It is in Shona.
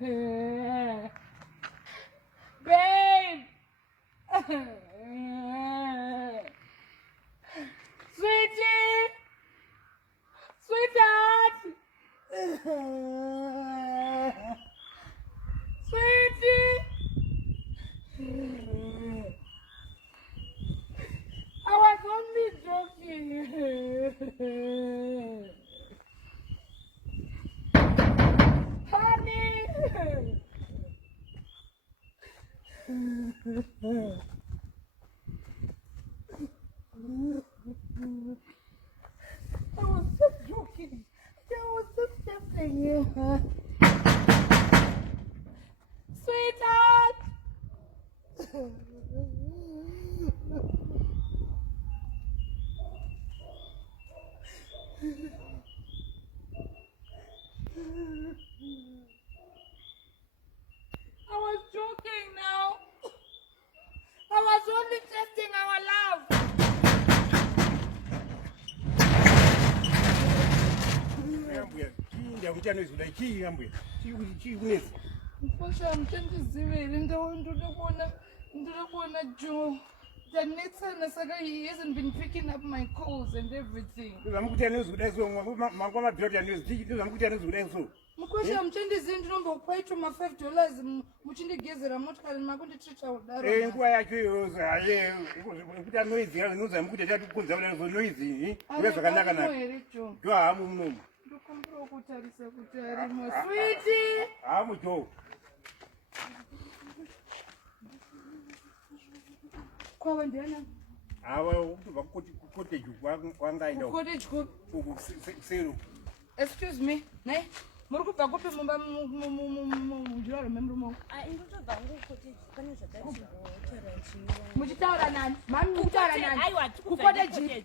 Babe! Sweetie! Sweetheart! Sweetie! I was only joking. Honey! I was just joking. I was just testing you. Sweetheart! I was joking now. I was only testing our love. Mfosha mchandizivele ndinokuona Joe. Janetsa saka he hasn't been picking up my calls and everything. Mukosha mchandizi ndinombokupaitwa $5 muchindigezera motikari makunditreata kudaro. Nguva yacho iyoyo haye kuti anoidzi inoza mukuti achatikunza noidzi zvakanaka naka. Jo hamu munomu. Ndokumbura kutarisa kuti arimo. Sweetie! Hamu Jo. Kwava ndiana? Hava kubva cottage kwangaenda. Cottage Sero. Excuse me, ne? Muri kubva kupi mumba mujira remember mo? Indotobva ngo cottage pane zvakati chimbotaura nchini. Muchitaura nani? Mami muchitaura nani? Aiwa, Cottage.